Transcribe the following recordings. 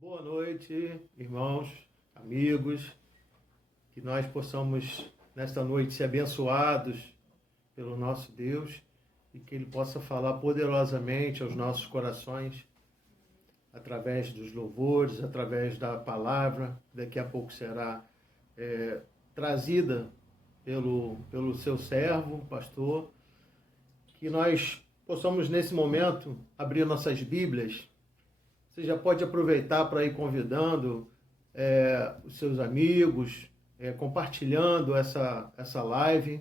Boa noite, irmãos, amigos, que nós possamos nesta noite ser abençoados pelo nosso Deus e que Ele possa falar poderosamente aos nossos corações através dos louvores, através da palavra, que daqui a pouco será trazida pelo seu servo, pastor, que nós possamos nesse momento abrir nossas Bíblias. Você já pode aproveitar para ir convidando os seus amigos, compartilhando essa live.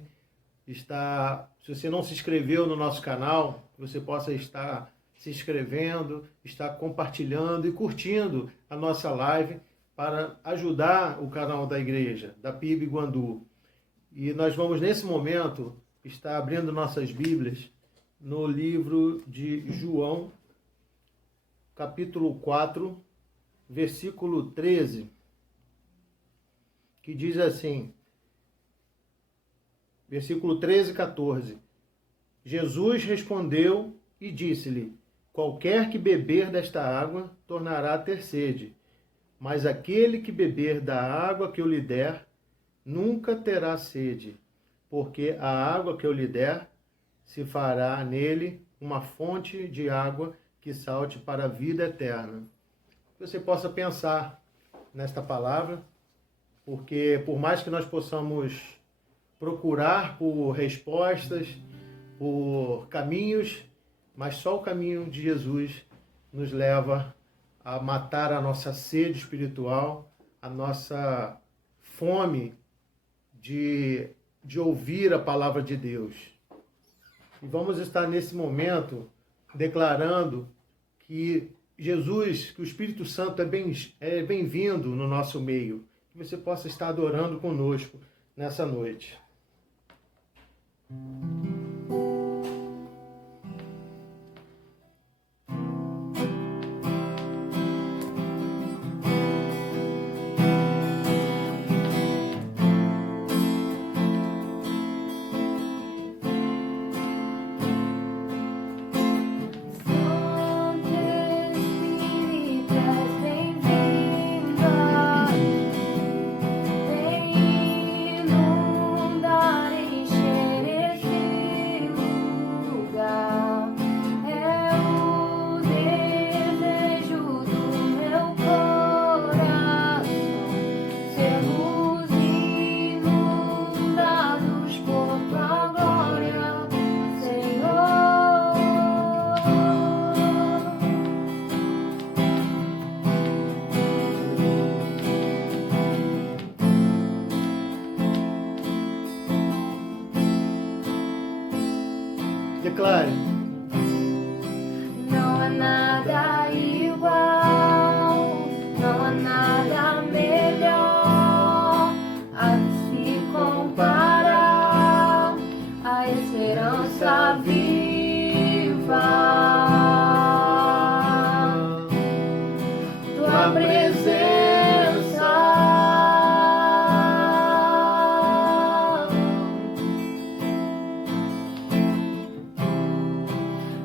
Se você não se inscreveu no nosso canal, você possa estar se inscrevendo, estar compartilhando e curtindo a nossa live para ajudar o canal da igreja, da PIB Guandu. E nós vamos, nesse momento, estar abrindo nossas Bíblias no livro de João, capítulo 4, versículo 13, que diz assim, versículo 13 e 14. Jesus respondeu e disse-lhe: qualquer que beber desta água tornará a ter sede, mas aquele que beber da água que eu lhe der nunca terá sede, porque a água que eu lhe der se fará nele uma fonte de água que salte para a vida eterna. Que você possa pensar nesta palavra, porque por mais que nós possamos procurar por respostas, por caminhos, mas só o caminho de Jesus nos leva a matar a nossa sede espiritual, a nossa fome de ouvir a palavra de Deus. E vamos estar nesse momento declarando que Jesus, que o Espírito Santo é bem-vindo no nosso meio, que você possa estar adorando conosco nessa noite. Declare. Não há nada igual, não há nada melhor a se comparar, a esperança viva, tua presença.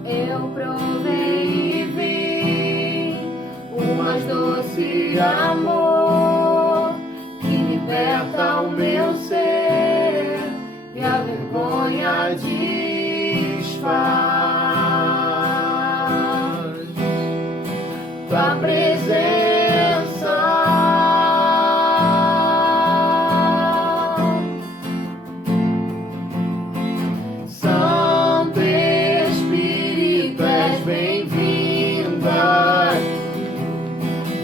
Eu provei e vi o mais doce amor que liberta o meu ser e a vergonha desfaz. Tua presença.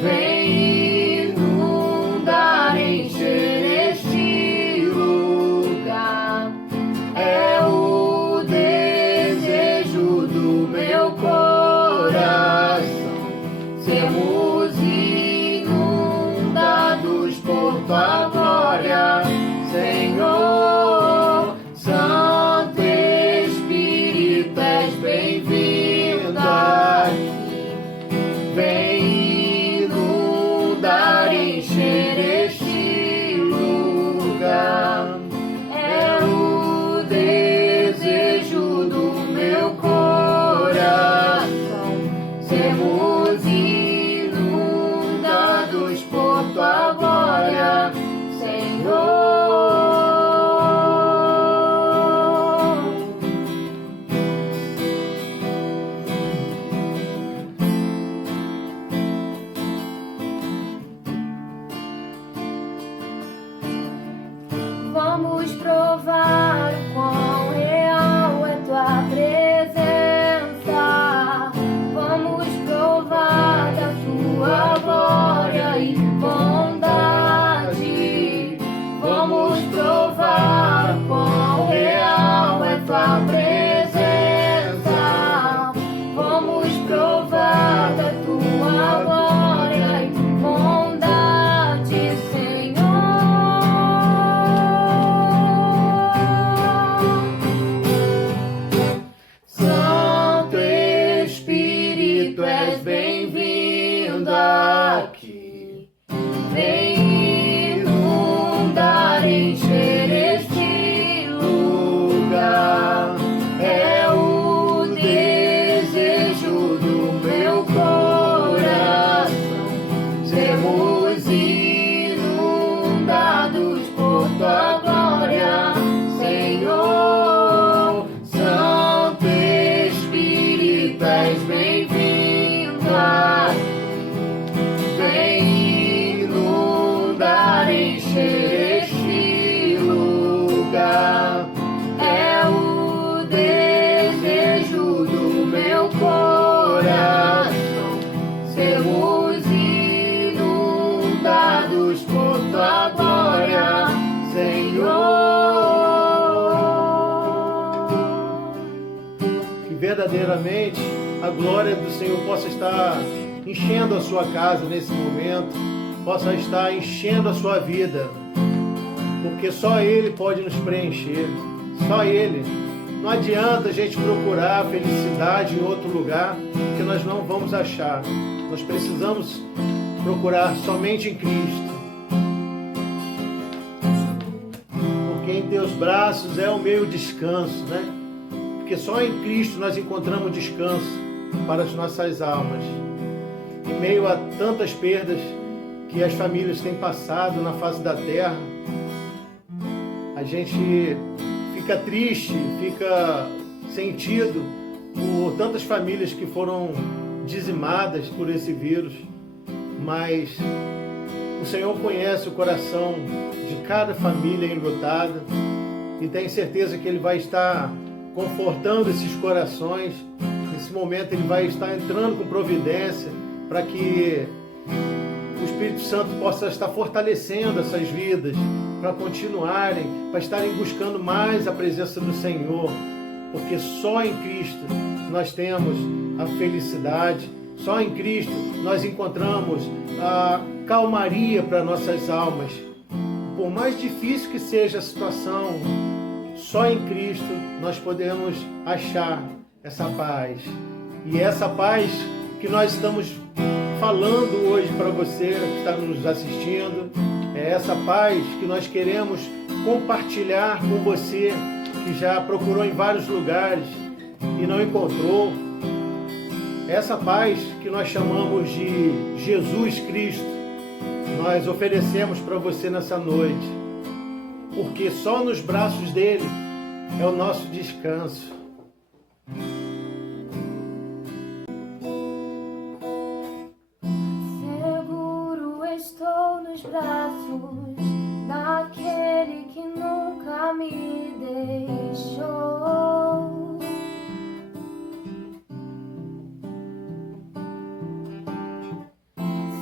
Vem inundar, encher este lugar. É o desejo Vamos provar o quão real é tua presença. Vamos provar da tua glória e bondade. Vamos provar o quão real é tua presença. Vamos provar da tua glória e bondade, Senhor. Santo Espírito, és bem-vindo aqui. Vem inundar, encher este lugar. É o desejo do meu coração. Sermos inundados por tua glória, Senhor. Santo Espírito, és bem-vindo aqui. Vem inundar, encher este lugar. É o desejo do meu coração. Sermos inundados por tua glória, Senhor. Que verdadeiramente a glória do Senhor possa estar enchendo a sua casa nesse momento, possa estar enchendo a sua vida, porque só Ele pode nos preencher, só Ele. Não adianta a gente procurar felicidade em outro lugar, que nós não vamos achar. Nós precisamos procurar somente em Cristo, porque em teus braços é o meu descanso, né? Porque só em Cristo nós encontramos descanso para as nossas almas. Em meio a tantas perdas que as famílias têm passado na face da terra, a gente fica triste, fica sentido por tantas famílias que foram dizimadas por esse vírus, mas o Senhor conhece o coração de cada família enlutada e tem certeza que Ele vai estar confortando esses corações. Nesse momento Ele vai estar entrando com providência para que o Espírito Santo possa estar fortalecendo essas vidas, para continuarem, para estarem buscando mais a presença do Senhor, porque só em Cristo nós temos a felicidade, só em Cristo nós encontramos a calmaria para nossas almas. Por mais difícil que seja a situação, só em Cristo nós podemos achar essa paz. E essa paz que nós estamos falando hoje para você que está nos assistindo, é essa paz que nós queremos compartilhar com você que já procurou em vários lugares e não encontrou. Essa paz que nós chamamos de Jesus Cristo, nós oferecemos para você nessa noite, porque só nos braços dele é o nosso descanso. Seguro estou nos braços daquele que nunca me deixou.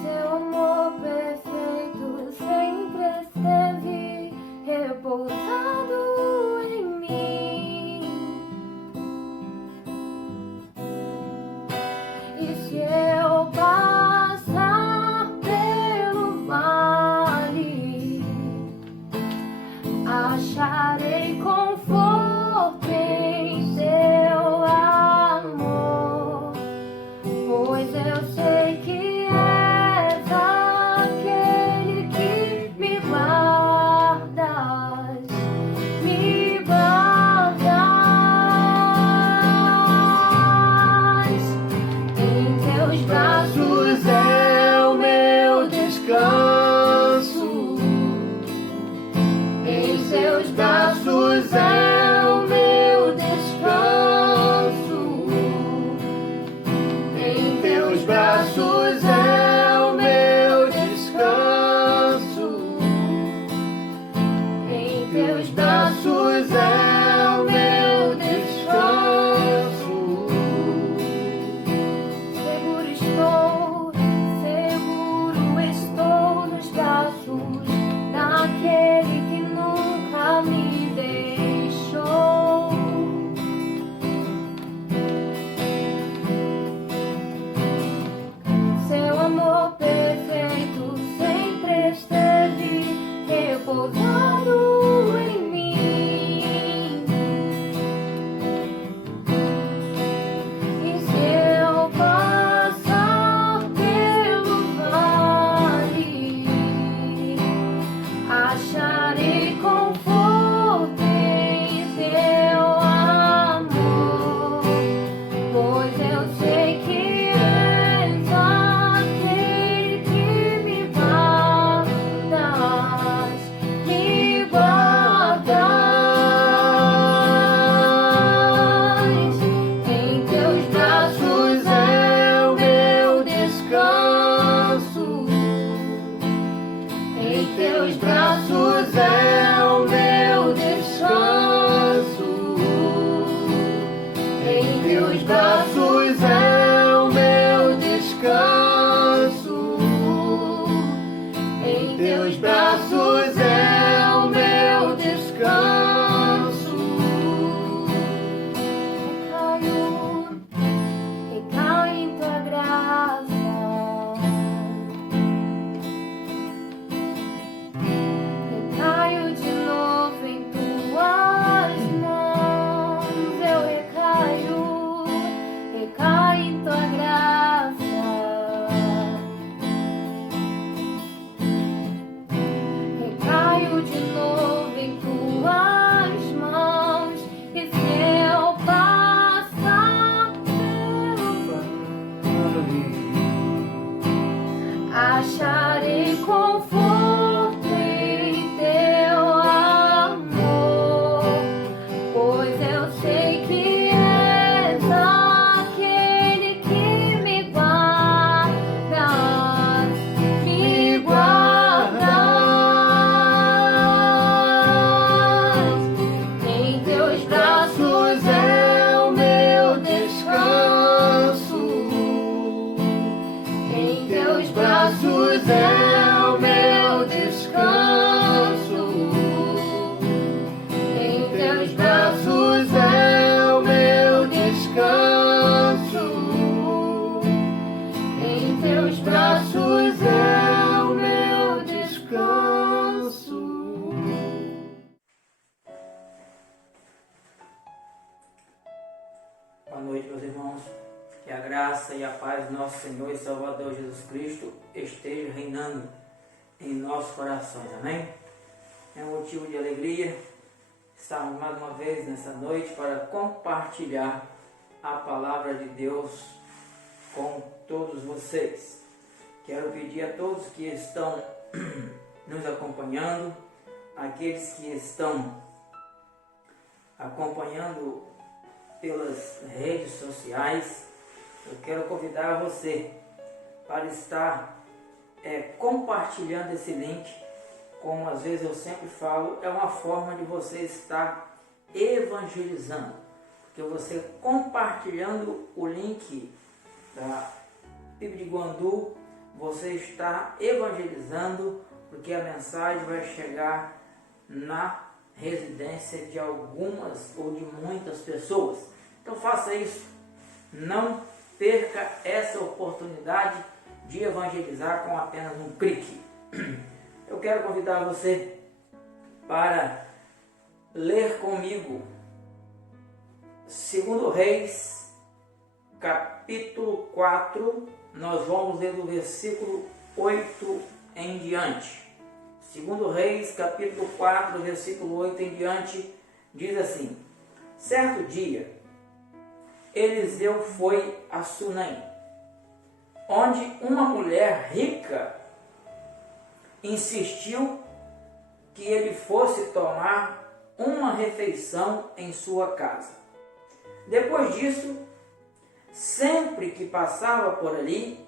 Seu amor perfeito sempre esteve repousado em mim. E se eu passar pelo vale, acharei conforto em teu amor, pois eu sei que és aquele que me guardas, me guardas. Em teus braços é o meu descanso, em seus braços é braços é o meu descanso. Seguro estou nos braços daquele que nunca me deixou. Seu amor perfeito sempre esteve repousado em mim. E se eu passar pelo vale, acharei conforto em teu amor, pois eu sei que és aquele que me guardas, me guardas. Em teus braços é o meu descanso. Em teus braços é o meu descanso. Em teus braços é o meu descanso. Em teus braços é o meu descanso. Recaio em tua graça. Recaio de novo em tuas mãos. Eu recaio em tua graça. Recaio de novo em tuas mãos. E se eu passar pelo acharei conforto em teu amor, pois eu sei que és aquele que me guardas, me guardas. Em teus braços é o meu descanso. Em teus braços é o meu descanso. Em teus braços é o meu descanso. Em teus braços é o meu descanso. Boa noite, meus irmãos. Que a graça e a paz do nosso Senhor e Salvador Jesus Cristo esteja reinando em nossos corações. Amém? É um motivo de alegria estarmos mais uma vez nessa noite para compartilhar a palavra de Deus com todos vocês. Quero pedir a todos que estão nos acompanhando, aqueles que estão acompanhando pelas redes sociais, eu quero convidar você para estar compartilhando esse link. Como às vezes eu sempre falo, é uma forma de você estar evangelizando, porque você compartilhando o link da PIB de Guandu, você está evangelizando, porque a mensagem vai chegar na residência de algumas ou de muitas pessoas. Então faça isso, não perca essa oportunidade de evangelizar com apenas um clique. Eu quero convidar você para ler comigo 2 Reis, capítulo 4, nós vamos ler do versículo 8 em diante. 2 Reis, capítulo 4, versículo 8 em diante, diz assim: certo dia, Eliseu foi a Sunem, onde uma mulher rica insistiu que ele fosse tomar uma refeição em sua casa. Depois disso, sempre que passava por ali,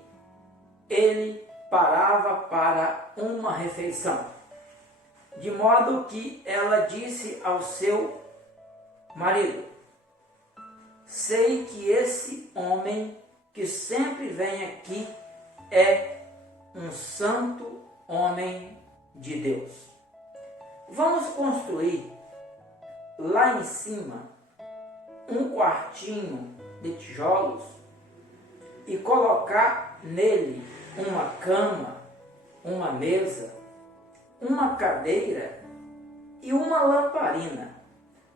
ele parava para uma refeição. de modo que ela disse ao seu marido: sei que esse homem que sempre vem aqui é um santo homem de Deus. Vamos construir lá em cima um quartinho de tijolos e colocar nele uma cama, uma mesa, uma cadeira e uma lamparina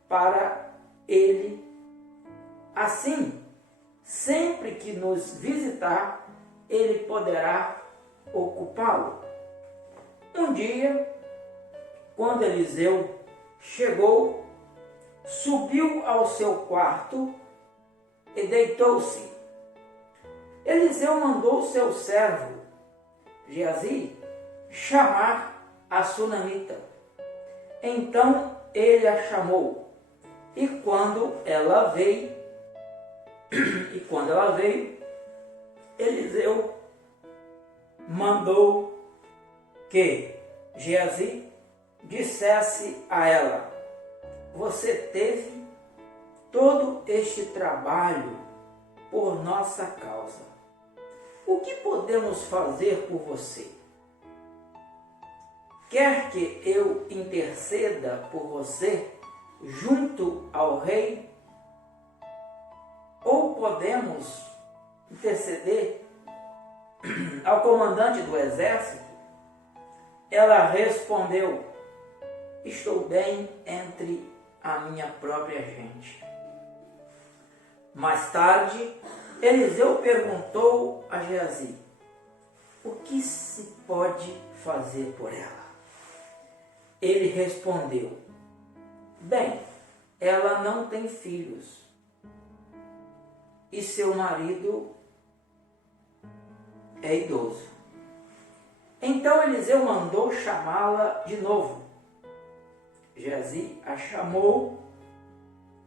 para ele. Assim, sempre que nos visitar, ele poderá ocupá-lo. Um dia, quando Eliseu chegou, subiu ao seu quarto e deitou-se. Eliseu mandou seu servo, Geazi, chamar a sunamita. Então ele a chamou, e quando ela veio, Eliseu mandou que Geazi dissesse a ela: você teve todo este trabalho por nossa causa. O que podemos fazer por você? Quer que eu interceda por você junto ao rei? Ou podemos interceder ao comandante do exército? Ela respondeu: estou bem entre a minha própria gente. Mais tarde, Eliseu perguntou a Geazi: o que se pode fazer por ela? Ele respondeu: bem, ela não tem filhos e seu marido é idoso. Então Eliseu mandou chamá-la de novo. Geazi a chamou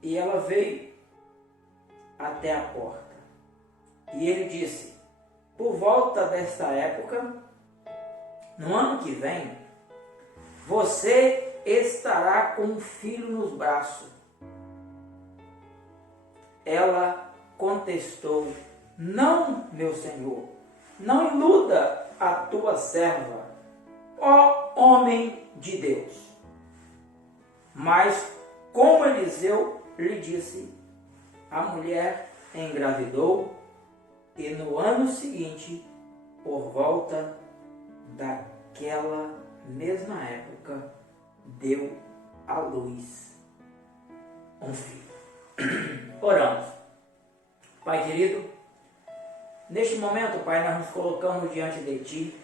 e ela veio até a porta. E ele disse: por volta desta época, no ano que vem, você estará com um filho nos braços. Ela contestou: não, meu senhor, não iluda a tua serva, ó homem de Deus. Mas, como Eliseu lhe disse, a mulher engravidou e no ano seguinte, por volta daquela mesma época, deu à luz um filho. Oramos. Pai querido, neste momento, Pai, nós nos colocamos diante de Ti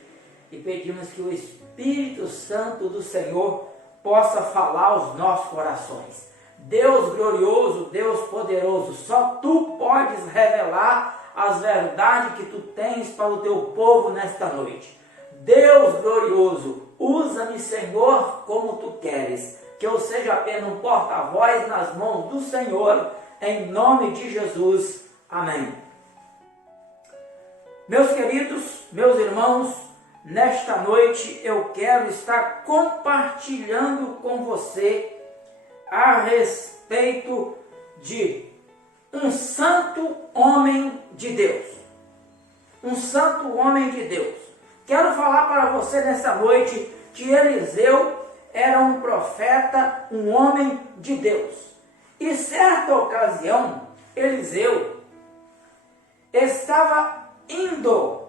e pedimos que o Espírito Santo do Senhor possa falar aos nossos corações. Deus glorioso, Deus poderoso, só Tu podes revelar as verdades que Tu tens para o Teu povo nesta noite. Deus glorioso, usa-me, Senhor, como Tu queres, que eu seja apenas um porta-voz nas mãos do Senhor, em nome de Jesus. Amém. Meus queridos, meus irmãos, nesta noite eu quero estar compartilhando com você a respeito de um santo homem de Deus. Um santo homem de Deus. Quero falar para você nessa noite que Eliseu era um profeta, um homem de Deus. E certa ocasião, Eliseu estava indo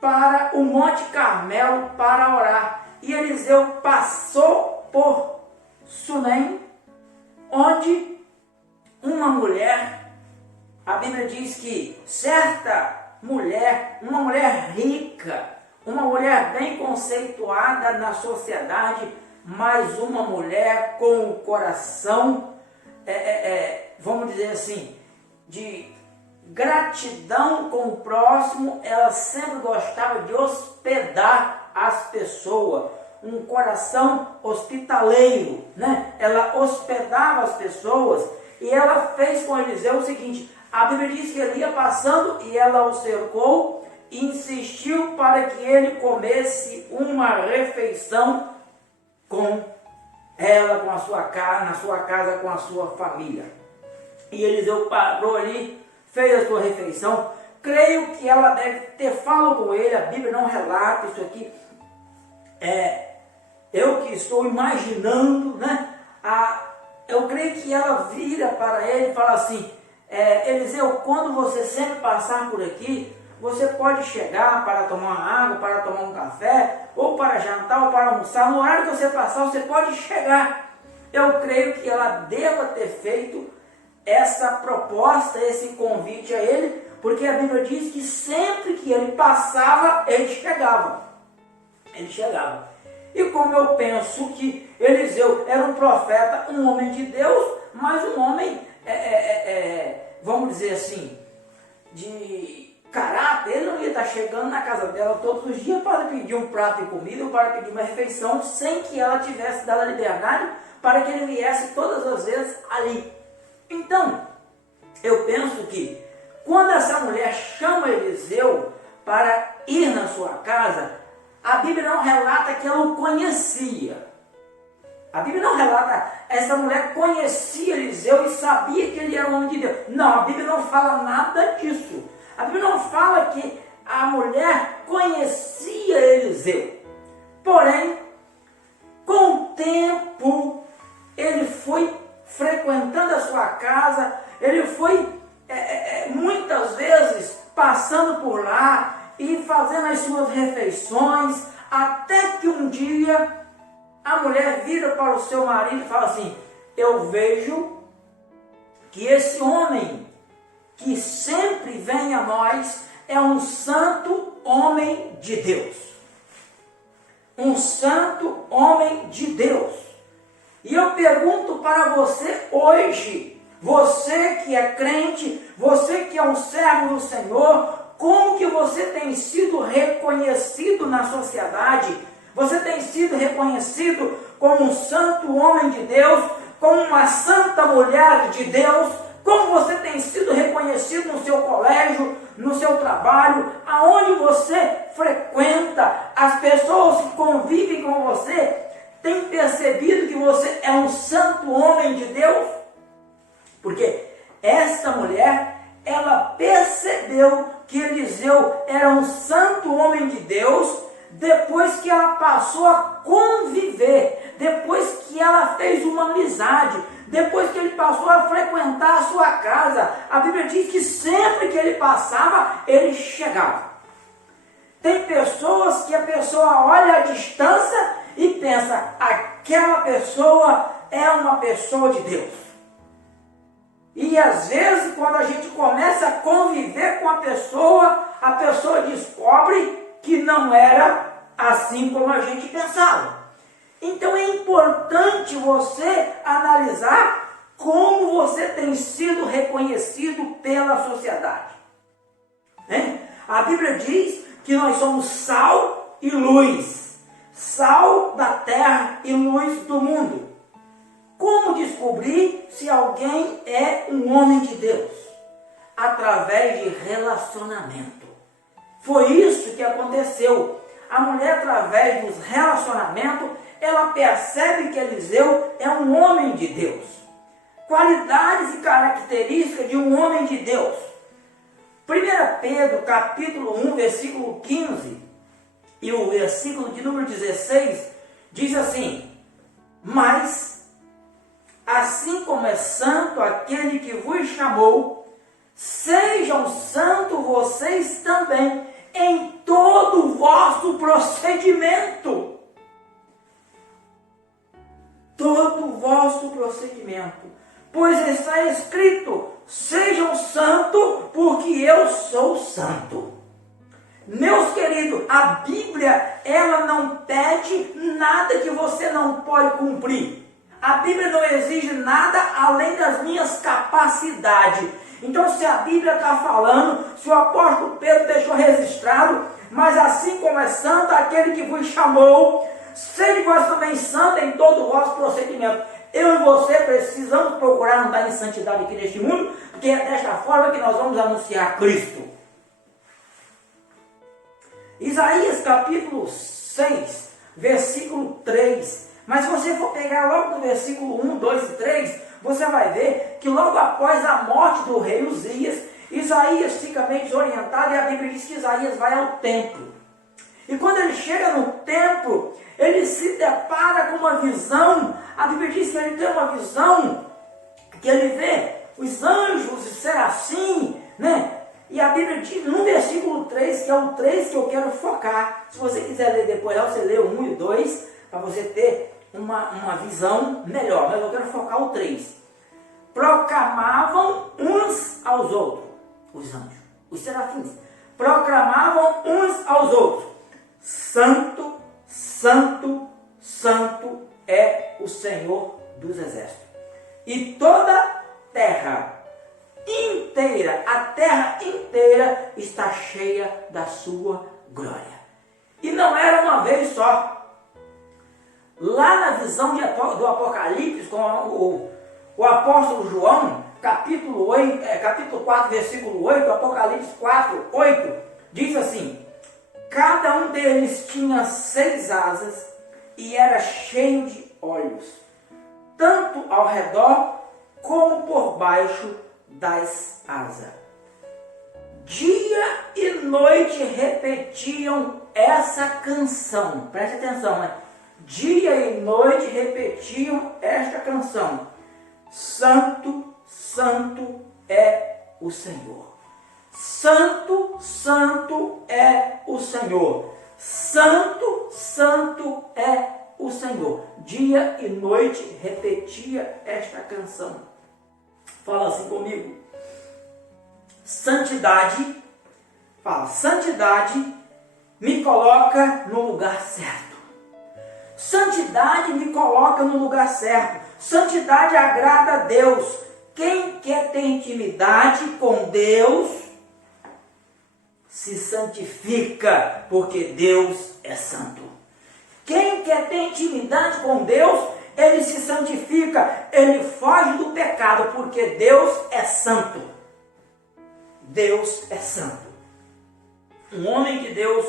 para o Monte Carmelo para orar. E Eliseu passou por Sunem, onde uma mulher, a Bíblia diz que certa mulher, uma mulher rica, uma mulher bem conceituada na sociedade, mas uma mulher com o coração, vamos dizer assim, de gratidão com o próximo. Ela sempre gostava de hospedar as pessoas, um coração hospitaleiro, né? Ela hospedava as pessoas e ela fez com Eliseu o seguinte: a Bíblia diz que ele ia passando e ela o cercou e insistiu para que ele comesse uma refeição com ela, com a sua casa, na sua casa, com a sua família. E Eliseu parou ali, fez a sua refeição. Creio que ela deve ter falado com ele, a Bíblia não relata isso aqui. Eu que estou imaginando, né? Eu creio que ela vira para ele e fala assim, Eliseu, quando você sempre passar por aqui, você pode chegar para tomar uma água, para tomar um café, ou para jantar, ou para almoçar. No horário que você passar, você pode chegar. Eu creio que ela deva ter feito essa proposta, esse convite a ele, porque a Bíblia diz que sempre que ele passava, ele chegava. Ele chegava. E como eu penso que Eliseu era um profeta, um homem de Deus, mas um homem, vamos dizer assim, de caráter, ele não ia estar chegando na casa dela todos os dias para pedir um prato de comida ou para pedir uma refeição, sem que ela tivesse dado a liberdade para que ele viesse todas as vezes ali. Então, eu penso que quando essa mulher chama Eliseu para ir na sua casa, a Bíblia não relata que ela o conhecia. A Bíblia não relata, essa mulher conhecia Eliseu e sabia que ele era um homem de Deus. Não, a Bíblia não fala nada disso. A Bíblia não fala que a mulher conhecia Eliseu. Porém, com o tempo, ele foi frequentando a sua casa, ele foi muitas vezes passando por lá e fazendo as suas refeições, até que um dia a mulher vira para o seu marido e fala assim, eu vejo que esse homem que sempre vem a nós é um santo homem de Deus. Um santo homem de Deus. E eu pergunto para você hoje, você que é crente, você que é um servo do Senhor, como que você tem sido reconhecido na sociedade? Você tem sido reconhecido como um santo homem de Deus, como uma santa mulher de Deus? Como você tem sido reconhecido no seu colégio, no seu trabalho, aonde você frequenta, as pessoas que convivem com você, têm percebido que você é um santo homem de Deus? Porque essa mulher, ela percebeu que Eliseu era um santo homem de Deus, depois que ela passou a conviver, depois que ela fez uma amizade, depois que ele passou a frequentar a sua casa. A Bíblia diz que sempre que ele passava, ele chegava. Tem pessoas que a pessoa olha à distância e pensa, aquela pessoa é uma pessoa de Deus. E às vezes, quando a gente começa a conviver com a pessoa descobre que não era assim como a gente pensava. Então é importante você analisar como você tem sido reconhecido pela sociedade. A Bíblia diz que nós somos sal e luz. Sal da terra e luz do mundo. Como descobrir se alguém é um homem de Deus? Através de relacionamento. Foi isso que aconteceu. A mulher, através dos relacionamentos, ela percebe que Eliseu é um homem de Deus. Qualidades e características de um homem de Deus. 1 Pedro, capítulo 1, versículo 15, e o versículo de número 16, diz assim, mas, assim como é santo aquele que vos chamou, sejam santos vocês também, em todo o vosso procedimento. Todo o vosso procedimento. Pois está escrito, sejam santos, porque eu sou santo. Meus queridos, a Bíblia, ela não pede nada que você não pode cumprir. A Bíblia não exige nada além das minhas capacidades. Então, se a Bíblia está falando, se o apóstolo Pedro deixou registrado, mas assim como é santo aquele que vos chamou, sede vós também santo em todo o vosso procedimento. Eu e você precisamos procurar andar em santidade aqui neste mundo, porque é desta forma que nós vamos anunciar Cristo. Isaías capítulo 6, versículo 3, Mas se você for pegar logo no versículo 1, 2 e 3, você vai ver que logo após a morte do rei Uzias, Isaías fica meio desorientado e a Bíblia diz que Isaías vai ao templo. E quando ele chega no templo, ele se depara com uma visão. A Bíblia diz que ele tem uma visão, que ele vê os anjos, os serafim, né? E a Bíblia diz no versículo 3, que é o 3 que eu quero focar. Se você quiser ler depois, você lê o 1 e o 2, para você ter uma visão melhor. Mas eu quero focar o 3. Proclamavam uns aos outros, os anjos, os serafins, proclamavam uns aos outros: Santo, Santo, Santo é o Senhor dos Exércitos. E toda terra inteira, a terra inteira está cheia da sua glória. E não era uma vez só. Lá na visão do Apocalipse, com o apóstolo João, capítulo 4, versículo 8, Apocalipse 4, 8, diz assim: cada um deles tinha 6 asas e era cheio de olhos, tanto ao redor como por baixo das asas. Dia e noite repetiam essa canção. Preste atenção, né? Dia e noite repetiam esta canção: Santo, Santo é o Senhor. Santo, Santo é o Senhor. Santo, Santo é o Senhor. Dia e noite repetia esta canção. Fala assim comigo. Santidade, fala, santidade me coloca no lugar certo. Santidade me coloca no lugar certo. Santidade agrada a Deus. Quem quer ter intimidade com Deus se santifica, porque Deus é santo. Quem quer ter intimidade com Deus, ele se santifica, ele foge do pecado, porque Deus é santo. Deus é santo. Um homem de Deus,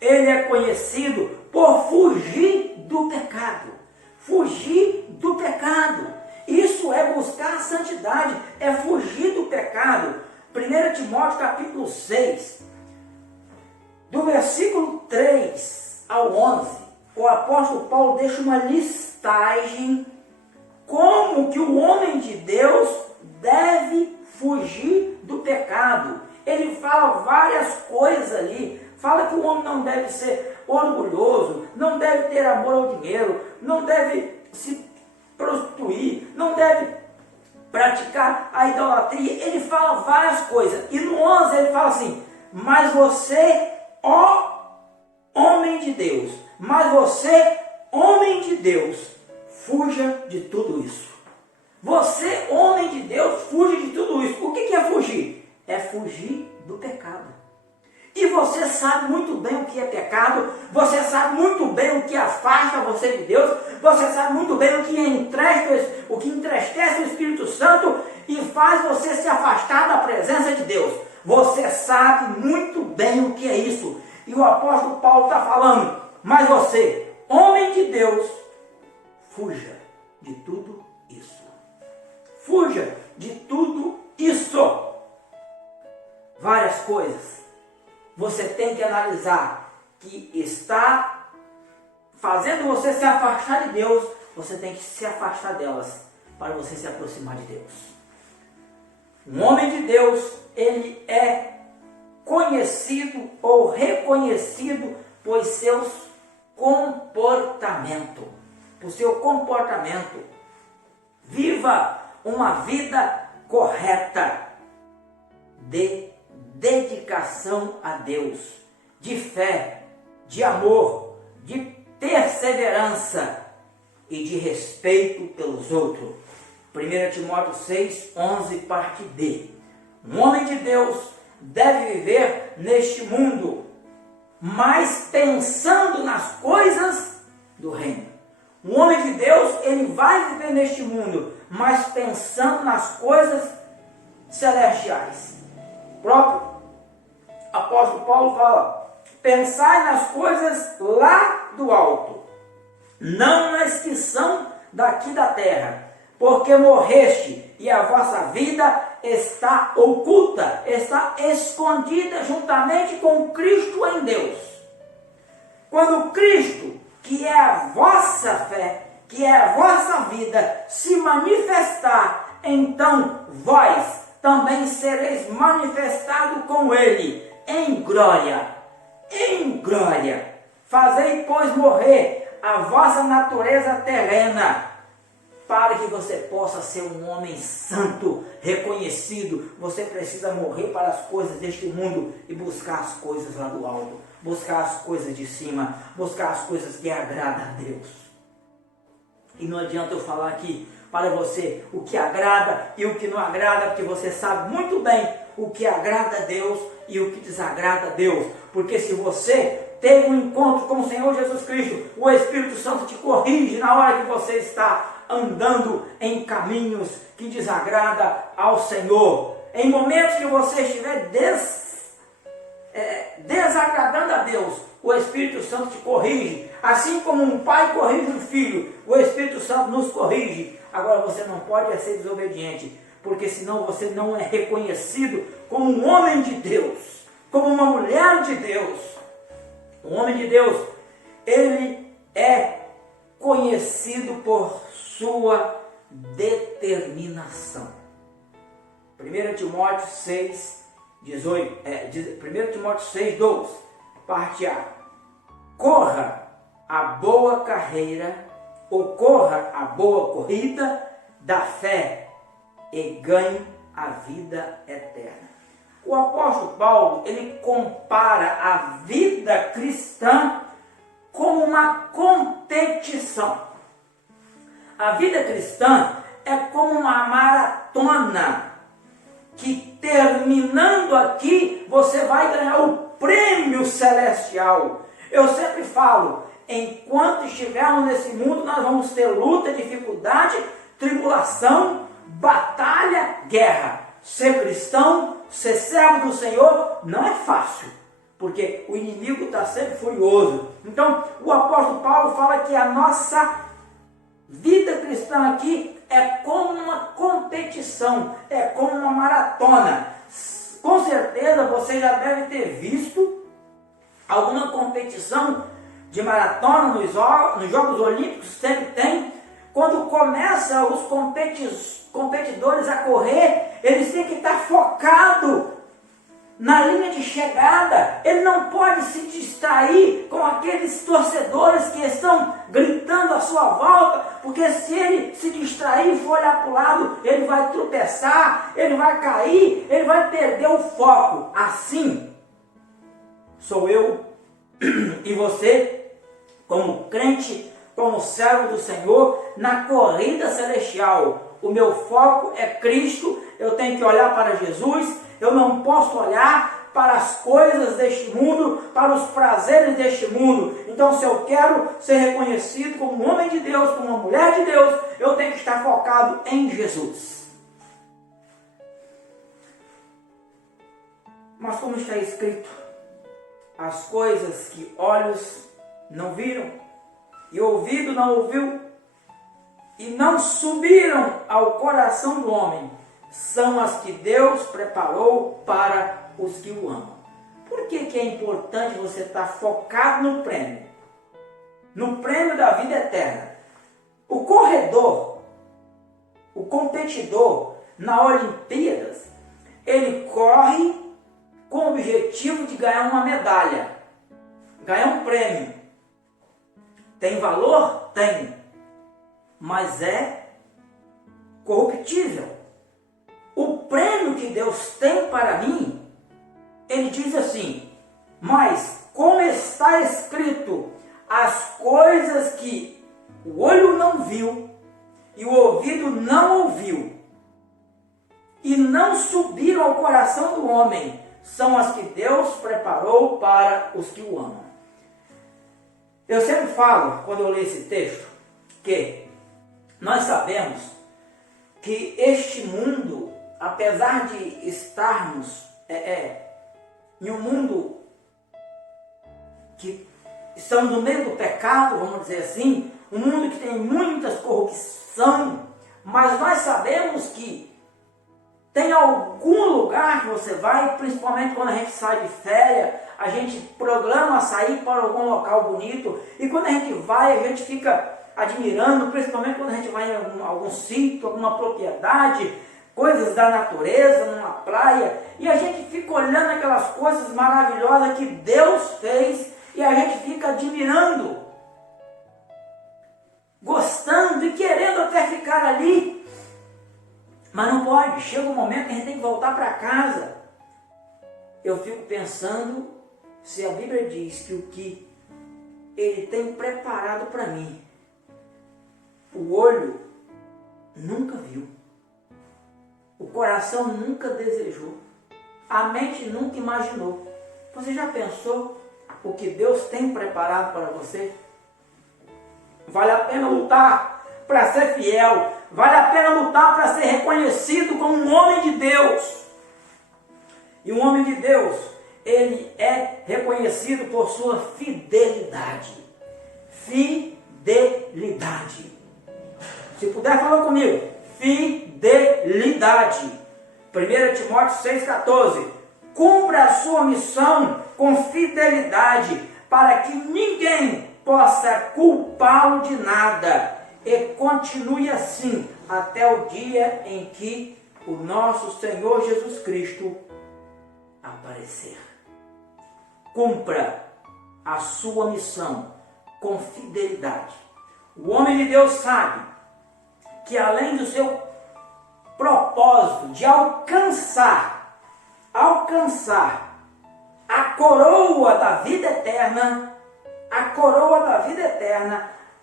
ele é conhecido por fugir do pecado. Fugir do pecado. Isso é buscar a santidade, é fugir do pecado. 1 Timóteo capítulo 6, do versículo 3 ao 11, o apóstolo Paulo deixa uma listagem como que o homem de Deus deve fugir do pecado. Ele fala várias coisas ali. Fala que o homem não deve ser orgulhoso, não deve ter amor ao dinheiro, não deve se prostituir, não deve praticar a idolatria. Ele fala várias coisas. E no 11 ele fala assim: mas você, ó homem de Deus, mas você, homem de Deus, fuja de tudo isso. Você, homem de Deus, fuja de tudo isso. O que é fugir? É fugir do pecado. E você sabe muito bem o que é pecado, você sabe muito bem o que afasta você de Deus, você sabe muito bem o que entristece o Espírito Santo e faz você se afastar da presença de Deus. Você sabe muito bem o que é isso. E o apóstolo Paulo está falando: mas você, homem de Deus, fuja de tudo isso. Fuja de tudo isso. Várias coisas você tem que analisar que está fazendo você se afastar de Deus. Você tem que se afastar delas para você se aproximar de Deus. Um homem de Deus, ele é conhecido ou reconhecido por seus comportamentos. Por seu comportamento. Viva uma vida correta de dedicação a Deus, de fé, de amor, de perseverança e de respeito pelos outros. 1 Timóteo 6, 11, parte D. Um homem de Deus deve viver neste mundo, mas pensando nas coisas do reino. Um homem de Deus, ele vai viver neste mundo, mas pensando nas coisas celestiais. O próprio apóstolo Paulo fala: pensai nas coisas lá do alto, não nas que são daqui da terra, porque morreste e a vossa vida está oculta, está escondida juntamente com Cristo em Deus. Quando Cristo, que é a vossa fé, que é a vossa vida, se manifestar, então vós também sereis manifestado com Ele em glória. Em glória. Fazei, pois, morrer a vossa natureza terrena, para que você possa ser um homem santo, reconhecido. Você precisa morrer para as coisas deste mundo e buscar as coisas lá do alto, buscar as coisas de cima, buscar as coisas que agradam a Deus. E não adianta eu falar aqui para você o que agrada e o que não agrada, porque você sabe muito bem o que agrada a Deus e o que desagrada a Deus. Porque se você teve um encontro com o Senhor Jesus Cristo, o Espírito Santo te corrige na hora que você está andando em caminhos que desagrada ao Senhor. Em momentos que você estiver desagradando a Deus, o Espírito Santo te corrige. Assim como um pai corrige um filho, o Espírito Santo nos corrige. Agora você não pode ser desobediente, porque senão você não é reconhecido como um homem de Deus, como uma mulher de Deus. O homem de Deus, ele é conhecido por sua determinação. 1 Timóteo 6, 18, 1 Timóteo 6, 12, parte A. Corra a boa carreira, ou corra a boa corrida da fé e ganhe a vida eterna. O apóstolo Paulo, ele compara a vida cristã como uma competição. A vida cristã é como uma maratona que, terminando aqui, você vai ganhar o prêmio celestial. Eu sempre falo, enquanto estivermos nesse mundo, nós vamos ter luta, dificuldade, tribulação, batalha, guerra. Ser cristão, ser servo do Senhor, não é fácil, porque o inimigo está sempre furioso. Então, o apóstolo Paulo fala que a nossa vida cristã aqui é como uma competição, é como uma maratona. Com certeza você já deve ter visto alguma competição de maratona nos Jogos Olímpicos, sempre tem. Quando começam os competidores a correr, eles têm que estar focados na linha de chegada. Ele não pode se distrair com aqueles torcedores que estão gritando à sua volta, porque se ele se distrair e for olhar para o lado, ele vai tropeçar, ele vai cair, ele vai perder o foco. Assim sou eu e você, como crente, como servo do Senhor, na corrida celestial. O meu foco é Cristo, eu tenho que olhar para Jesus, eu não posso olhar para as coisas deste mundo, para os prazeres deste mundo. Então, se eu quero ser reconhecido como um homem de Deus, como uma mulher de Deus, eu tenho que estar focado em Jesus. Mas como está escrito, as coisas que olhos não viram, e ouvido não ouviu, e não subiram ao coração do homem, são as que Deus preparou para os que o amam. Por que é importante você estar focado no prêmio? No prêmio da vida eterna. O corredor, o competidor na Olimpíadas, ele corre com o objetivo de ganhar uma medalha, ganhar um prêmio. Tem valor? Tem. Mas é corruptível. O prêmio que Deus tem para mim, ele diz assim: mas como está escrito, as coisas que o olho não viu e o ouvido não ouviu e não subiram ao coração do homem, são as que Deus preparou para os que o amam. Eu sempre falo, quando eu leio esse texto, que nós sabemos que este mundo, apesar de estarmos em um mundo que estamos no meio do pecado, vamos dizer assim, um mundo que tem muita corrupção, mas nós sabemos que tem algum lugar que você vai, principalmente quando a gente sai de férias, a gente programa sair para algum local bonito, e quando a gente vai, a gente fica admirando, principalmente quando a gente vai em algum sítio, alguma propriedade, coisas da natureza, numa praia, e a gente fica olhando aquelas coisas maravilhosas que Deus fez, e a gente fica admirando, gostando e querendo até ficar ali. Mas não pode, chega um momento que a gente tem que voltar para casa. Eu fico pensando, se a Bíblia diz que o que Ele tem preparado para mim, o olho nunca viu, o coração nunca desejou, a mente nunca imaginou. Você já pensou o que Deus tem preparado para você? Vale a pena lutar para ser fiel, vale a pena lutar para ser reconhecido como um homem de Deus. E um homem de Deus, ele é reconhecido por sua fidelidade. Fidelidade. Se puder, fala comigo. Fidelidade. 1 Timóteo 6,14. Cumpra a sua missão com fidelidade, para que ninguém possa culpá-lo de nada. E continue assim até o dia em que o nosso Senhor Jesus Cristo aparecer. Cumpra a sua missão com fidelidade. O homem de Deus sabe que além do seu propósito de alcançar a coroa da vida eterna,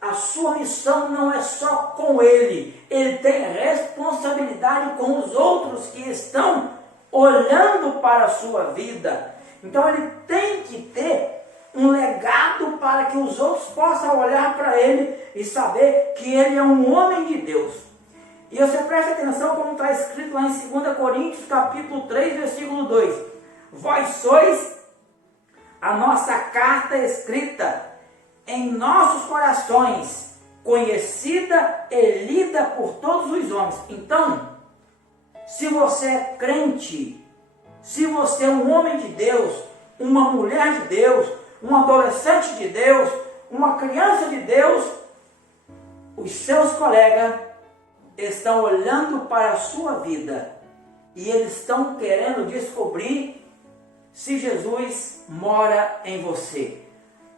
a sua missão não é só com ele tem responsabilidade com os outros que estão olhando para a sua vida. Então ele tem que ter um legado para que os outros possam olhar para ele e saber que ele é um homem de Deus. E você presta atenção como está escrito lá em 2 Coríntios capítulo 3, versículo 2. Vós sois a nossa carta escrita em nossos corações, conhecida e lida por todos os homens. Então, se você é crente, se você é um homem de Deus, uma mulher de Deus, um adolescente de Deus, uma criança de Deus, os seus colegas estão olhando para a sua vida e eles estão querendo descobrir se Jesus mora em você.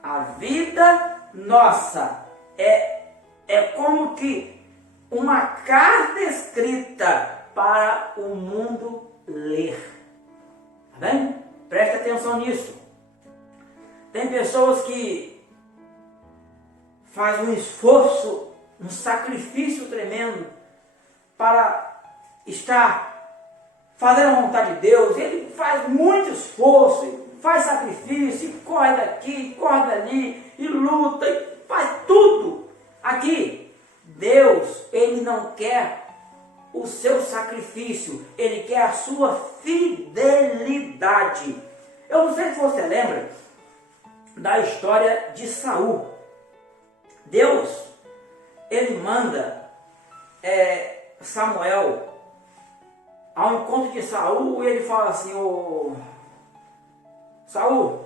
A vida nossa é como que uma carta escrita para o mundo ler. Tá bem? Preste atenção nisso. Tem pessoas que fazem um esforço, um sacrifício tremendo para estar fazendo a vontade de Deus. Ele faz muito esforço, faz sacrifício, corre daqui, corre dali, e luta, e faz tudo. Aqui, Deus, Ele não quer o seu sacrifício, Ele quer a sua fidelidade. Eu não sei se você lembra da história de Saul. Deus, Ele manda Samuel ao encontro de Saul e ele fala assim: Saul,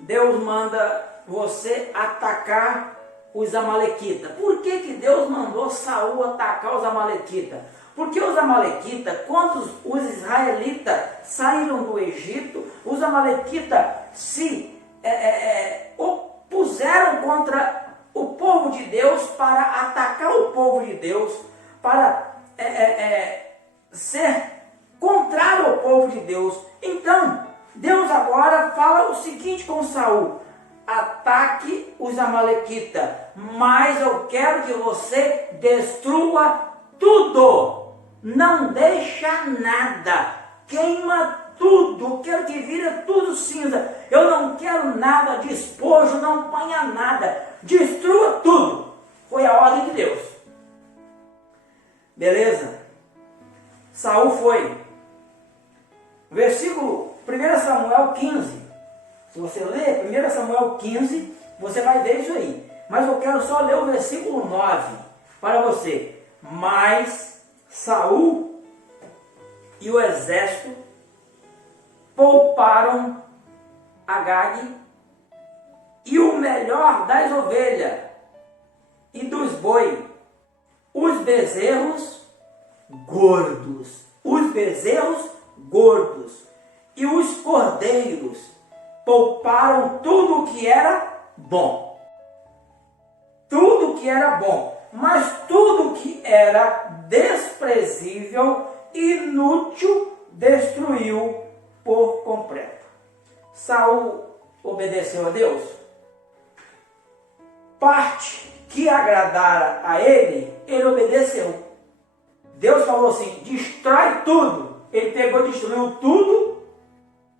Deus manda você atacar os amalequitas. Por que Deus mandou Saul atacar os amalequitas? Porque os amalequitas, quando os israelitas saíram do Egito, os amalequitas se opuseram contra o povo de Deus para atacar o povo de Deus, para ser contrário ao povo de Deus. Então, Deus agora fala o seguinte com Saul: ataque os amalequitas, mas eu quero que você destrua tudo, não deixa nada, queima tudo, quero que vire tudo cinza, eu não quero nada, despojo, não ponha nada, destrua tudo. Foi a ordem de Deus. Beleza? Saul foi. Versículo 1 Samuel 15. Se você ler 1 Samuel 15, você vai ver isso aí. Mas eu quero só ler o versículo 9 para você. Mas Saul e o exército pouparam Agag e o melhor das ovelhas e dos bois, os bezerros gordos, e os cordeiros, pouparam tudo o que era bom. Tudo que era bom, mas tudo que era desprezível, inútil, destruiu por completo. Saul obedeceu a Deus. Parte que agradara a ele, ele obedeceu. Deus falou assim, destrói tudo. Ele pegou e destruiu tudo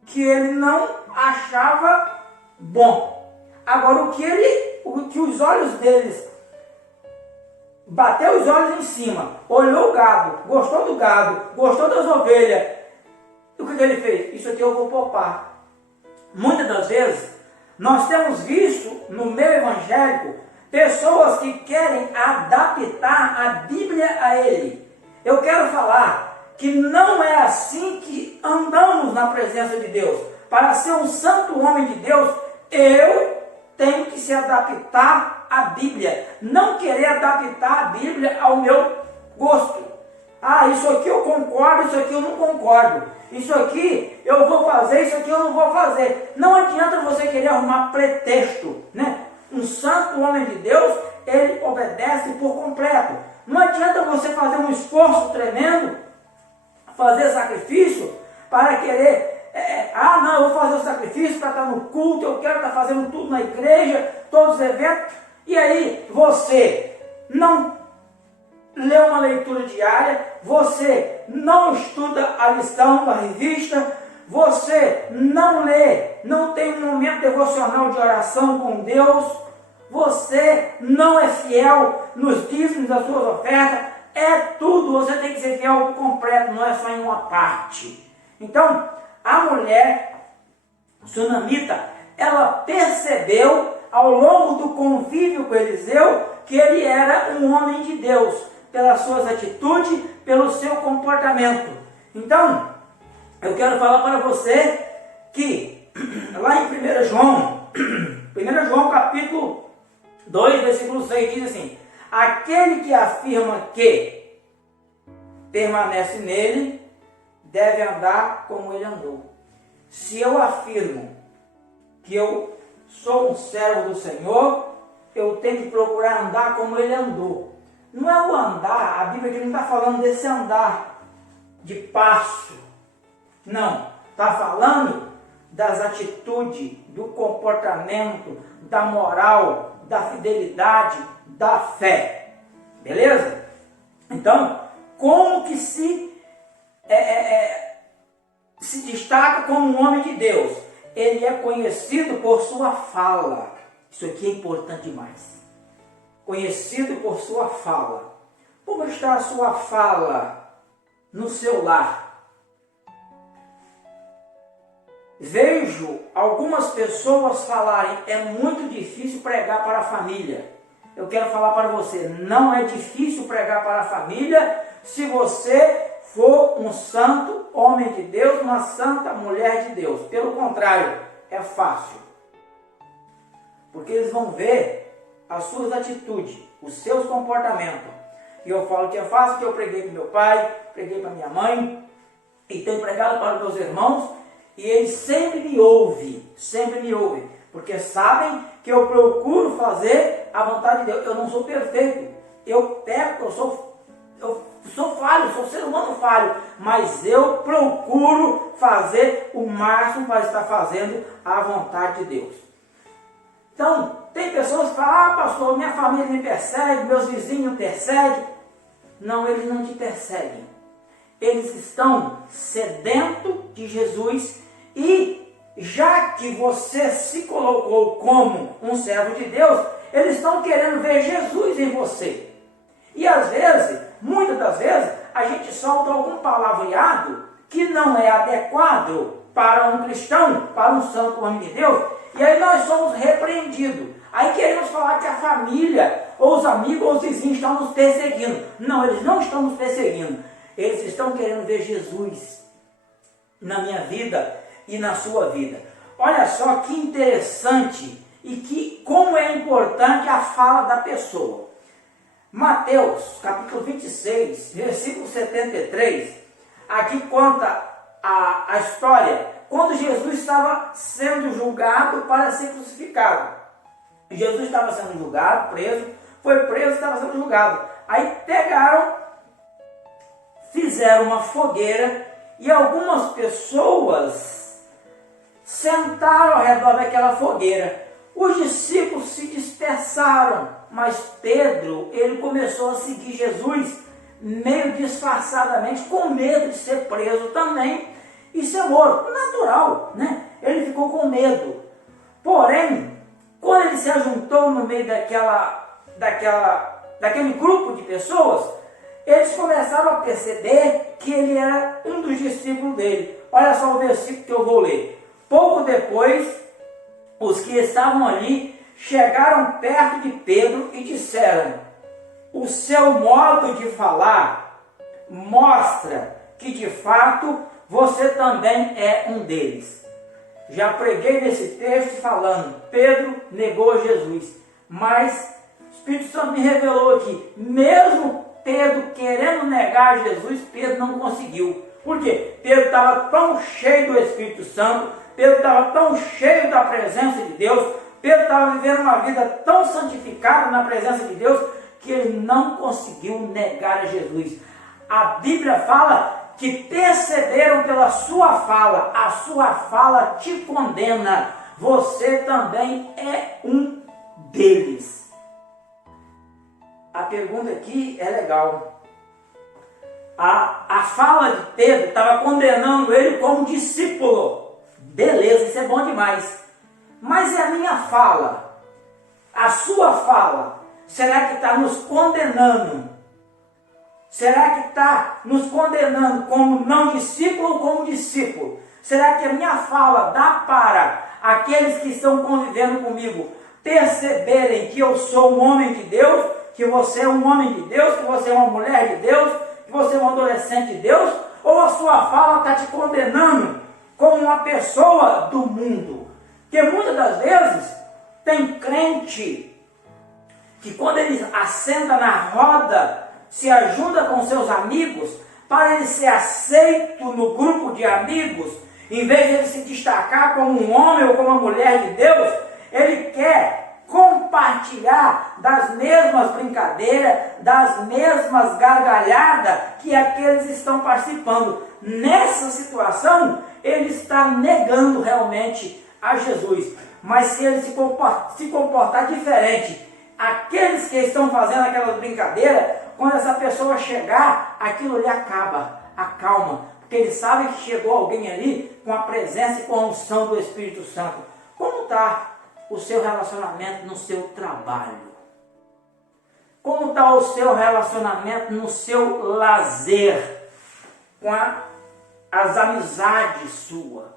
que ele não achava bom. Agora, o que os olhos deles, bateu os olhos em cima, olhou o gado, gostou das ovelhas, o que ele fez? Isso aqui eu vou poupar. Muitas das vezes, nós temos visto no meio evangélico pessoas que querem adaptar a Bíblia a ele. Eu quero falar que não é assim que andamos na presença de Deus. Para ser um santo homem de Deus, eu tenho que se adaptar à Bíblia. Não querer adaptar a Bíblia ao meu gosto. Ah, isso aqui eu concordo, isso aqui eu não concordo. Isso aqui eu vou fazer, isso aqui eu não vou fazer. Não adianta você querer arrumar pretexto, né? Um santo homem de Deus, ele obedece por completo. Não adianta você fazer um esforço tremendo, fazer sacrifício para querer, não, eu vou fazer o sacrifício para estar no culto, eu quero estar fazendo tudo na igreja, todos os eventos, e aí você não lê uma leitura diária, você não estuda a lição da revista, você não lê, não tem um momento devocional de oração com Deus, você não é fiel nos dízimos das suas ofertas, é tudo, você tem que ser fiel por completo, não é só em uma parte. Então, a mulher sunamita, ela percebeu ao longo do convívio com Eliseu que ele era um homem de Deus, pelas suas atitudes, pelo seu comportamento. Então, eu quero falar para você que lá em 1 João capítulo 2, versículo 6 diz assim: aquele que afirma que permanece nele, deve andar como ele andou. Se eu afirmo que eu sou um servo do Senhor, eu tenho que procurar andar como ele andou. Não é o andar, a Bíblia aqui não está falando desse andar de passo. Não, está falando das atitudes, do comportamento, da moral, da fidelidade, da fé. Beleza? Então, como que se destaca como um homem de Deus? Ele é conhecido por sua fala. Isso aqui é importante demais. Conhecido por sua fala. Como está a sua fala no seu lar? Vejo algumas pessoas falarem, é muito difícil pregar para a família. Eu quero falar para você, não é difícil pregar para a família se você for um santo homem de Deus, uma santa mulher de Deus. Pelo contrário, é fácil. Porque eles vão ver as suas atitudes, os seus comportamentos. E eu falo que é fácil, que eu preguei para meu pai, preguei para minha mãe, e tenho pregado para meus irmãos, e eles sempre me ouvem, porque sabem que eu procuro fazer a vontade de Deus. Eu não sou perfeito, eu peco, eu sou falho, sou ser humano falho, mas eu procuro fazer o máximo para estar fazendo a vontade de Deus. Então, tem pessoas que falam, pastor, minha família me persegue, meus vizinhos me perseguem. Não, eles não te perseguem. Eles estão sedentos de Jesus e já que você se colocou como um servo de Deus, eles estão querendo ver Jesus em você. E às vezes, muitas das vezes, a gente solta algum palavreado que não é adequado para um cristão, para um santo homem de Deus, e aí nós somos repreendidos. Aí queremos falar que a família, ou os amigos, ou os vizinhos estão nos perseguindo. Não, eles não estão nos perseguindo. Eles estão querendo ver Jesus na minha vida e na sua vida. Olha só que interessante e como é importante a fala da pessoa. Mateus, capítulo 26, versículo 73, aqui conta a história quando Jesus estava sendo julgado para ser crucificado. Jesus estava sendo julgado, preso, foi preso, estava sendo julgado. Aí pegaram, fizeram uma fogueira e algumas pessoas sentaram ao redor daquela fogueira. Os discípulos se dispersaram, mas Pedro, ele começou a seguir Jesus meio disfarçadamente, com medo de ser preso também e ser morto. Natural, né? Ele ficou com medo. Porém, quando ele se ajuntou no meio daquele grupo de pessoas, eles começaram a perceber que ele era um dos discípulos dele. Olha só o versículo que eu vou ler. Pouco depois, os que estavam ali chegaram perto de Pedro e disseram: o seu modo de falar mostra que de fato você também é um deles. Já preguei nesse texto falando, Pedro negou Jesus, mas o Espírito Santo me revelou aqui, mesmo Pedro querendo negar Jesus, Pedro não conseguiu. Por quê? Pedro estava tão cheio do Espírito Santo, Pedro estava tão cheio da presença de Deus, Pedro estava vivendo uma vida tão santificada na presença de Deus, que ele não conseguiu negar a Jesus. A Bíblia fala que perceberam pela sua fala, a sua fala te condena, você também é um deles. A pergunta aqui é legal. A fala de Pedro estava condenando ele como discípulo. Beleza, isso é bom demais. Mas é a minha fala, a sua fala, será que está nos condenando? Será que está nos condenando como não discípulo ou como discípulo? Será que a minha fala dá para aqueles que estão convivendo comigo perceberem que eu sou um homem de Deus, que você é um homem de Deus, que você é uma mulher de Deus, que você é um adolescente de Deus? Ou a sua fala está te condenando como uma pessoa do mundo? Porque muitas das vezes tem crente que quando ele assenta na roda, se ajuda com seus amigos, para ele ser aceito no grupo de amigos, em vez de ele se destacar como um homem ou como uma mulher de Deus, ele quer compartilhar das mesmas brincadeiras, das mesmas gargalhadas que aqueles estão participando. Nessa situação, ele está negando realmente a Jesus. Mas se ele se comportar diferente, aqueles que estão fazendo aquela brincadeira, quando essa pessoa chegar, aquilo lhe acalma, porque ele sabe que chegou alguém ali com a presença e com a unção do Espírito Santo. Como está o seu relacionamento no seu trabalho? Como está o seu relacionamento no seu lazer, com as amizades suas?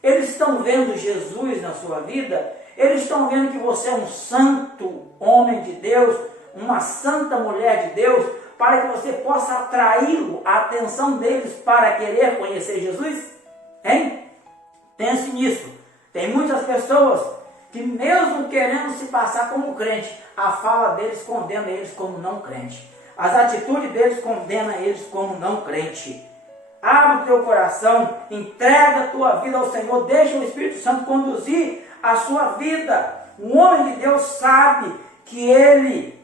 Eles estão vendo Jesus na sua vida? Eles estão vendo que você é um santo homem de Deus, uma santa mulher de Deus, para que você possa atraí-lo, a atenção deles para querer conhecer Jesus? Hein? Pense nisso. Tem muitas pessoas que mesmo querendo se passar como crente, a fala deles condena eles como não crente. As atitudes deles condenam eles como não crente. Abre o teu coração, entrega a tua vida ao Senhor, deixa o Espírito Santo conduzir a sua vida. O homem de Deus sabe que ele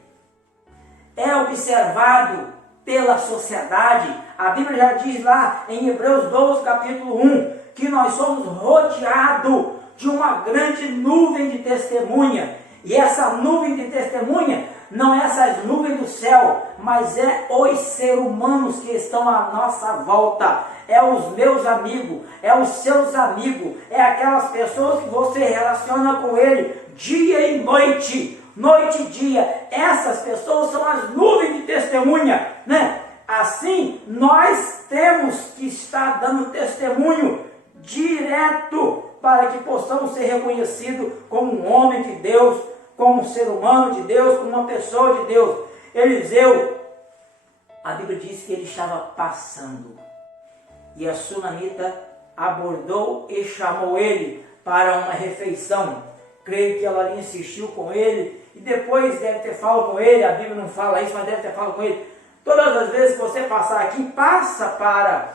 é observado pela sociedade. A Bíblia já diz lá em Hebreus 12, capítulo 1, que nós somos rodeados de uma grande nuvem de testemunha. E essa nuvem de testemunha não é essas nuvens do céu, mas é os seres humanos que estão à nossa volta. É os meus amigos, é os seus amigos, é aquelas pessoas que você relaciona com ele dia e noite, noite e dia. Essas pessoas são as nuvens de testemunha, né? Assim, nós temos que estar dando testemunho direto para que possamos ser reconhecidos como um homem de Deus, como um ser humano de Deus, como uma pessoa de Deus. Eliseu, a Bíblia diz que ele estava passando. E a sunamita abordou e chamou ele para uma refeição. Creio que ela ali insistiu com ele. E depois deve ter falado com ele. A Bíblia não fala isso, mas deve ter falado com ele. Todas as vezes que você passar aqui, passa para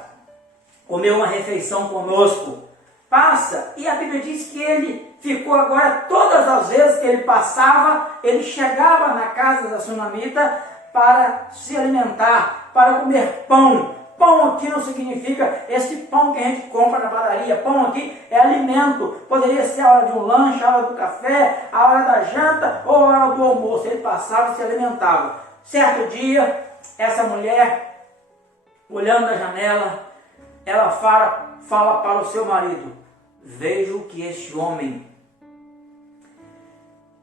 comer uma refeição conosco. Passa. E a Bíblia diz que ele ficou agora, todas as vezes que ele passava, ele chegava na casa da sunamita para se alimentar, para comer pão. Pão aqui não significa esse pão que a gente compra na padaria. Pão aqui é alimento. Poderia ser a hora de um lanche, a hora do café, a hora da janta ou a hora do almoço. Ele passava e se alimentava. Certo dia, essa mulher, olhando da janela, ela fala para o seu marido: vejo que este homem,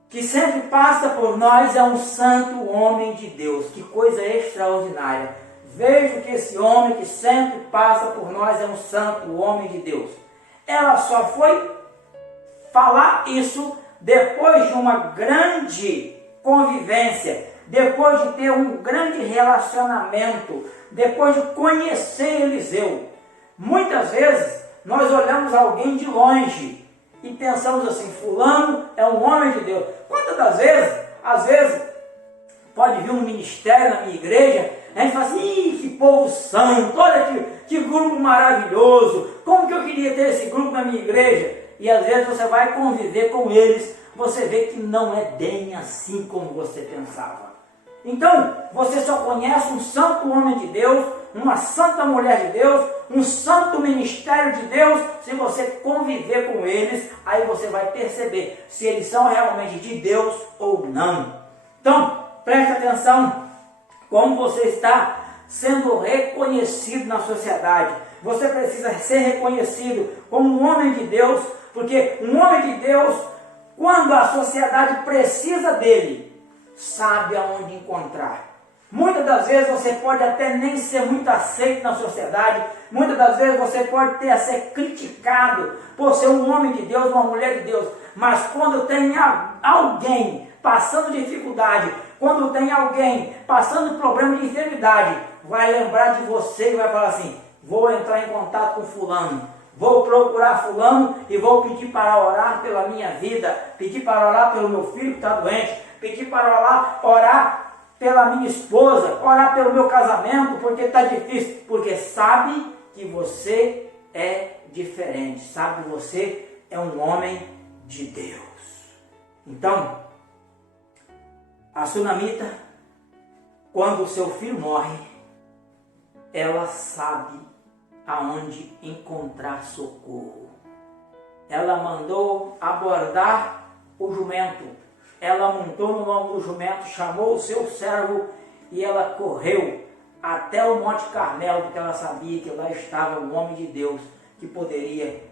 que sempre passa por nós, é um santo homem de Deus. Que coisa extraordinária. Vejo que esse homem que sempre passa por nós é um santo homem de Deus. Ela só foi falar isso depois de uma grande convivência, depois de ter um grande relacionamento, depois de conhecer Eliseu. Muitas vezes nós olhamos alguém de longe e pensamos assim: fulano é um homem de Deus. Quantas das vezes, às vezes, pode vir um ministério na minha igreja, a gente fala assim: ih, que povo santo, olha que grupo maravilhoso, como que eu queria ter esse grupo na minha igreja? E às vezes você vai conviver com eles, você vê que não é bem assim como você pensava. Então, você só conhece um santo homem de Deus, uma santa mulher de Deus, um santo ministério de Deus, se você conviver com eles. Aí você vai perceber se eles são realmente de Deus ou não. Então, preste atenção como você está sendo reconhecido na sociedade. Você precisa ser reconhecido como um homem de Deus, porque um homem de Deus, quando a sociedade precisa dele, sabe aonde encontrar. Muitas das vezes você pode até nem ser muito aceito na sociedade, muitas das vezes você pode ter a ser criticado por ser um homem de Deus, uma mulher de Deus, mas quando tem alguém passando dificuldade, quando tem alguém passando problema de enfermidade, vai lembrar de você e vai falar assim: vou entrar em contato com fulano, vou procurar fulano e vou pedir para orar pela minha vida, pedir para orar pelo meu filho que está doente, pedir para orar pela minha esposa, orar pelo meu casamento, porque está difícil, porque sabe que você é diferente, sabe que você é um homem de Deus. Então, a sunamita, quando o seu filho morre, ela sabe aonde encontrar socorro. Ela mandou abordar o jumento. Ela montou no lombo do jumento, chamou o seu servo e ela correu até o Monte Carmelo, porque ela sabia que lá estava um homem de Deus que poderia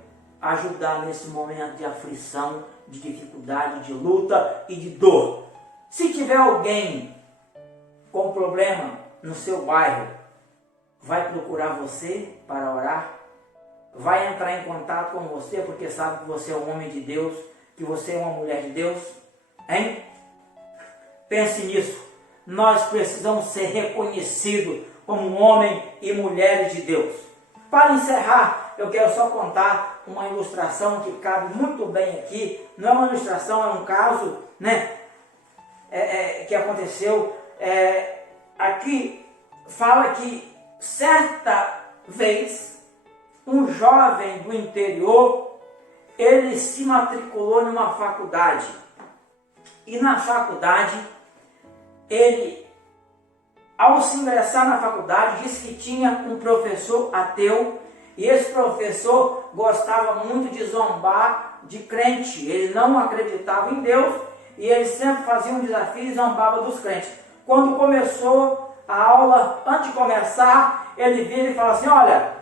ajudar nesse momento de aflição, de dificuldade, de luta e de dor. Se tiver alguém com problema no seu bairro, vai procurar você para orar, vai entrar em contato com você porque sabe que você é um homem de Deus, que você é uma mulher de Deus, hein? Pense nisso. Nós precisamos ser reconhecidos como homem e mulheres de Deus. Para encerrar, eu quero só contar uma ilustração que cabe muito bem aqui. Não é uma ilustração, é um caso, né? Que aconteceu. Aqui fala que certa vez um jovem do interior, ele se matriculou numa faculdade. E na faculdade, ele, ao se ingressar na faculdade, disse que tinha um professor ateu, e esse professor gostava muito de zombar de crente. Ele não acreditava em Deus, e ele sempre fazia um desafio e zombava dos crentes. Quando começou a aula, antes de começar, ele vira e fala assim: olha,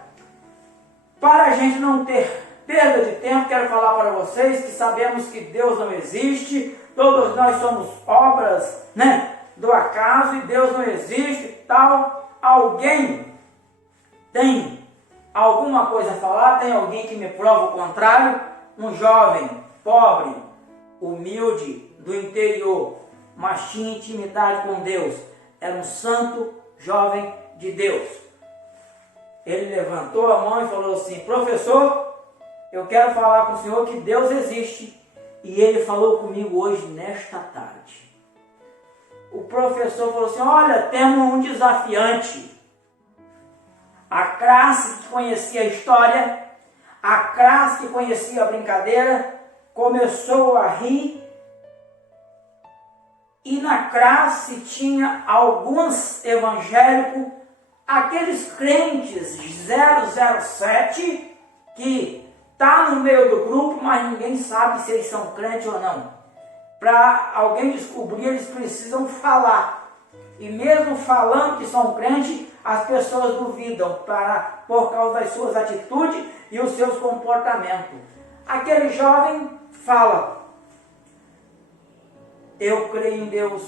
para a gente não ter perda de tempo, quero falar para vocês que sabemos que Deus não existe, todos nós somos obras, né, do acaso, e Deus não existe e tal. Alguém tem alguma coisa a falar? Tem alguém que me prova o contrário? Um jovem, pobre, humilde, do interior, mas tinha intimidade com Deus. Era um santo jovem de Deus. Ele levantou a mão e falou assim: professor, eu quero falar com o senhor que Deus existe. E ele falou comigo hoje, nesta tarde. O professor falou assim: olha, temos um desafiante. A classe que conhecia a história, a classe que conhecia a brincadeira, começou a rir. E na classe tinha alguns evangélicos, aqueles crentes 007, que tá no meio do grupo, mas ninguém sabe se eles são crentes ou não. Para alguém descobrir, eles precisam falar. E mesmo falando que são crentes, as pessoas duvidam por causa das suas atitudes e os seus comportamentos. Aquele jovem fala: eu creio em Deus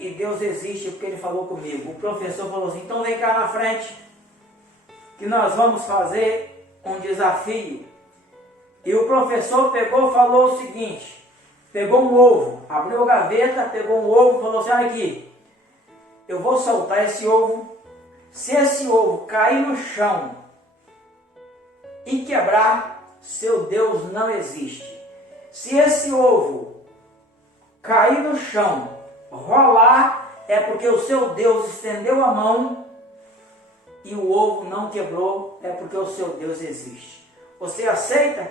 e Deus existe porque Ele falou comigo. O professor falou assim: então vem cá na frente que nós vamos fazer um desafio. E o professor falou o seguinte: pegou um ovo, abriu a gaveta, pegou um ovo e falou assim: olha aqui, eu vou soltar esse ovo. Se esse ovo cair no chão e quebrar, seu Deus não existe. Se esse ovo cair no chão, rolar, é porque o seu Deus estendeu a mão e o ovo não quebrou, é porque o seu Deus existe. Você aceita?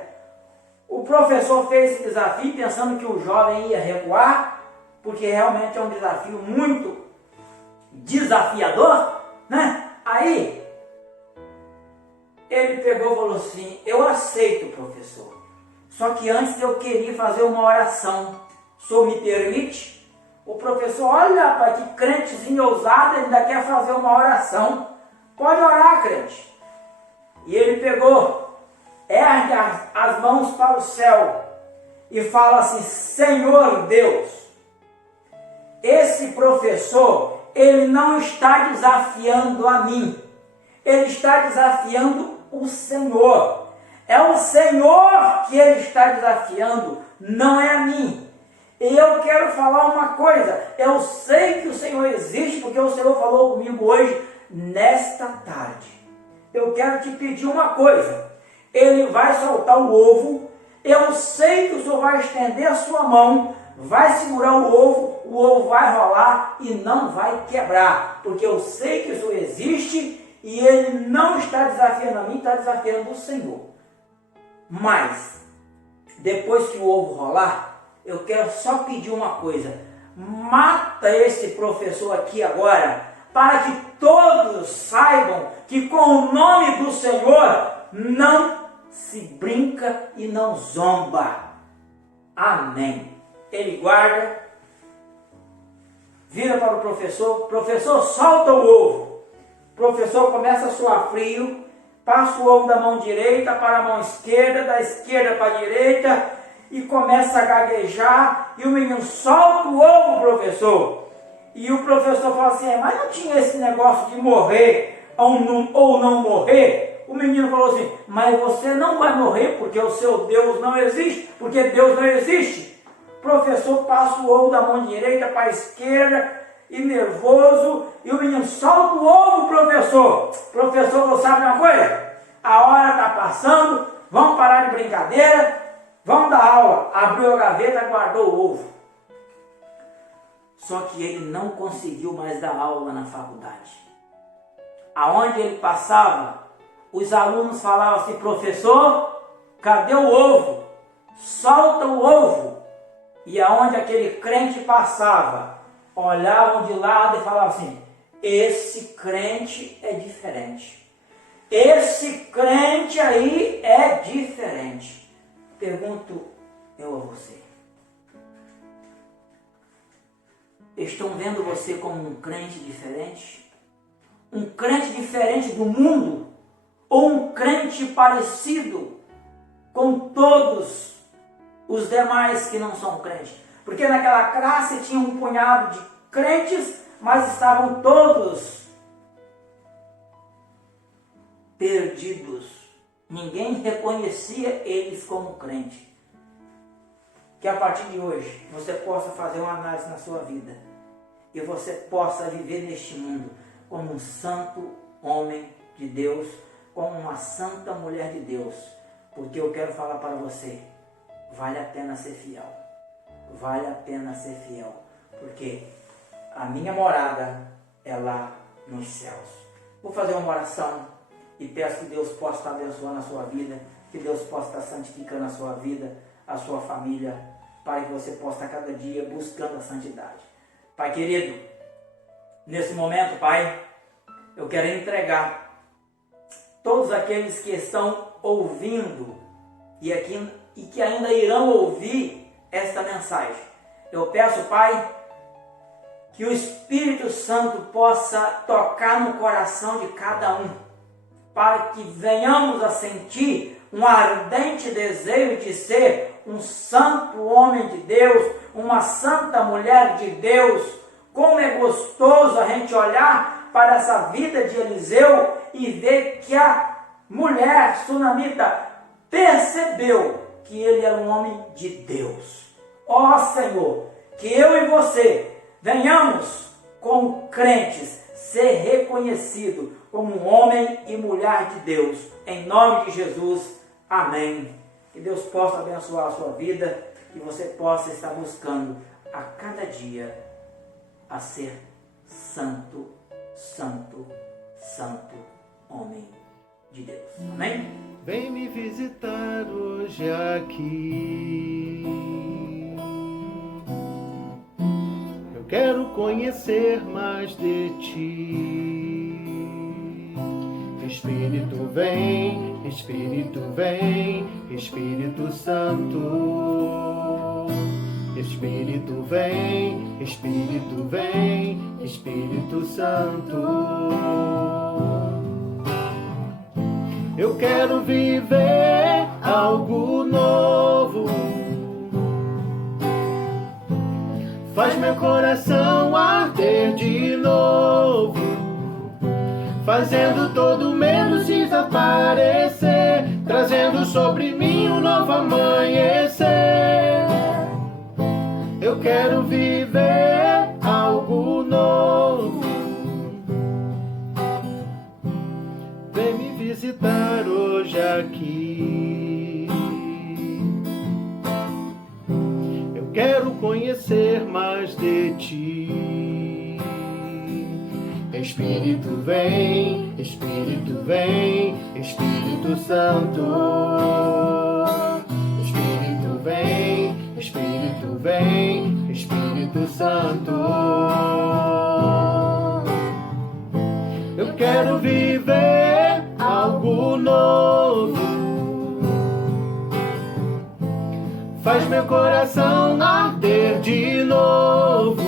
O professor fez esse desafio pensando que o jovem ia recuar, porque realmente é um desafio muito desafiador, né? Aí, ele pegou e falou assim: eu aceito, professor. Só que antes eu queria fazer uma oração. O senhor me permite? O professor: olha, rapaz, que crentezinho ousado, ele ainda quer fazer uma oração. Pode orar, crente. E ele pegou, ergue as mãos para o céu e fala assim: Senhor Deus, esse professor, ele não está desafiando a mim, ele está desafiando o Senhor. É o Senhor que ele está desafiando, não é a mim. E eu quero falar uma coisa: eu sei que o Senhor existe, porque o Senhor falou comigo hoje, nesta tarde. Eu quero te pedir uma coisa: ele vai soltar o ovo, eu sei que o Senhor vai estender a sua mão, vai segurar o ovo vai rolar e não vai quebrar, porque eu sei que o Senhor existe e ele não está desafiando a mim, está desafiando o Senhor. Mas, depois que o ovo rolar, eu quero só pedir uma coisa: mata esse professor aqui agora, para que todos saibam que com o nome do Senhor não se brinca e não zomba. Amém. Ele guarda, vira para o professor: professor, solta o ovo. O professor começa a suar frio, passa o ovo da mão direita para a mão esquerda, da esquerda para a direita, e começa a gaguejar, e o menino solta o ovo, professor. E o professor fala assim: mas não tinha esse negócio de morrer ou não morrer? O menino falou assim: mas você não vai morrer porque o seu Deus não existe, porque Deus não existe. O professor passa o ovo da mão direita para a esquerda, e nervoso, e o menino solta o ovo, professor. Professor, você sabe uma coisa? A hora está passando, vamos parar de brincadeira, vamos dar aula. Abriu a gaveta, guardou o ovo. Só que ele não conseguiu mais dar aula na faculdade. Aonde ele passava, os alunos falavam assim: professor, cadê o ovo? Solta o ovo. E aonde aquele crente passava, olhavam de lado e falavam assim: esse crente é diferente. Esse crente aí é diferente. Pergunto eu a você: estão vendo você como um crente diferente? Um crente diferente do mundo? Ou um crente parecido com todos os demais que não são crentes? Porque naquela classe tinha um punhado de crentes, mas estavam todos perdidos. Ninguém reconhecia eles como crente. que a partir de hoje você possa fazer uma análise na sua vida e você possa viver neste mundo como um santo homem de Deus, como uma santa mulher de Deus, porque eu quero falar para você, vale a pena ser fiel, vale a pena ser fiel, porque a minha morada é lá nos céus. Vou fazer uma oração e peço que Deus possa estar abençoando a sua vida, que Deus possa estar santificando a sua vida, a sua família, para que você possa estar cada dia buscando a santidade. Pai querido, nesse momento, Pai, eu quero entregar todos aqueles que estão ouvindo e que ainda irão ouvir esta mensagem. Eu peço, Pai, que o Espírito Santo possa tocar no coração de cada um, para que venhamos a sentir um ardente desejo de ser um santo homem de Deus, uma santa mulher de Deus. Como é gostoso a gente olhar para essa vida de Eliseu e ver que a mulher sunamita percebeu que ele era um homem de Deus. Ó Senhor, que eu e você venhamos, como crentes, ser reconhecido como um homem e mulher de Deus. Em nome de Jesus, amém. Que Deus possa abençoar a sua vida e você possa estar buscando a cada dia a ser santo, santo, santo homem de Deus. Amém? Vem me visitar hoje aqui. Eu quero conhecer mais de ti. Espírito vem, Espírito vem, Espírito Santo. Espírito vem, Espírito vem, Espírito Santo. Eu quero viver algo novo. Faz meu coração arder de novo, fazendo todo medo desaparecer, trazendo sobre mim um novo amanhecer. Eu quero viver algo novo. Vem me visitar hoje aqui. Eu quero conhecer mais de ti. Espírito vem, Espírito vem, Espírito Santo. Espírito vem, Espírito vem, Espírito Santo. Eu quero viver algo novo. Faz meu coração arder de novo,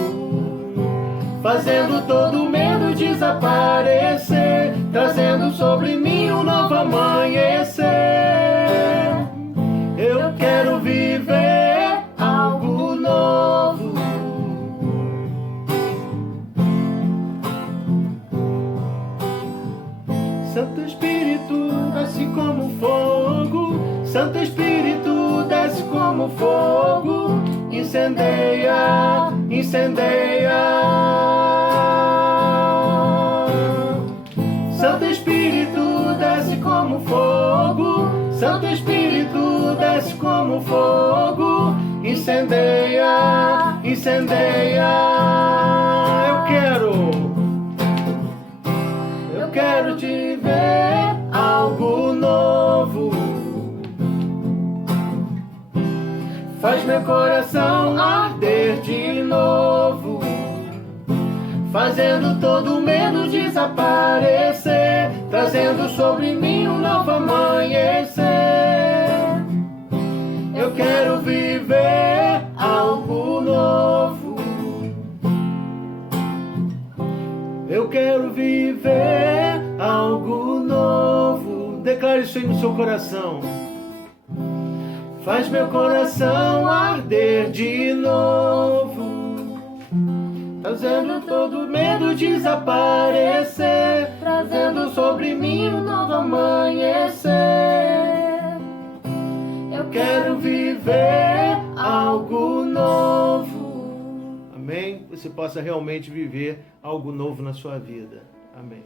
fazendo todo medo desaparecer, trazendo sobre mim um novo amanhecer. Eu quero viver algo novo. Santo Espírito, desce como fogo. Santo Espírito, desce como fogo. Incendeia, incendeia. Santo Espírito, desce como fogo. Santo Espírito, desce como fogo. Incendeia, incendeia. Eu quero te ver algo novo. Faz meu coração arder de novo, fazendo todo medo desaparecer, trazendo sobre mim um novo amanhecer. Eu quero viver algo novo. Eu quero viver algo novo. Declare isso aí no seu coração. Faz meu coração arder de novo, trazendo todo medo desaparecer, trazendo sobre mim um novo amanhecer. Eu quero viver algo você possa realmente viver algo novo na sua vida. Amém.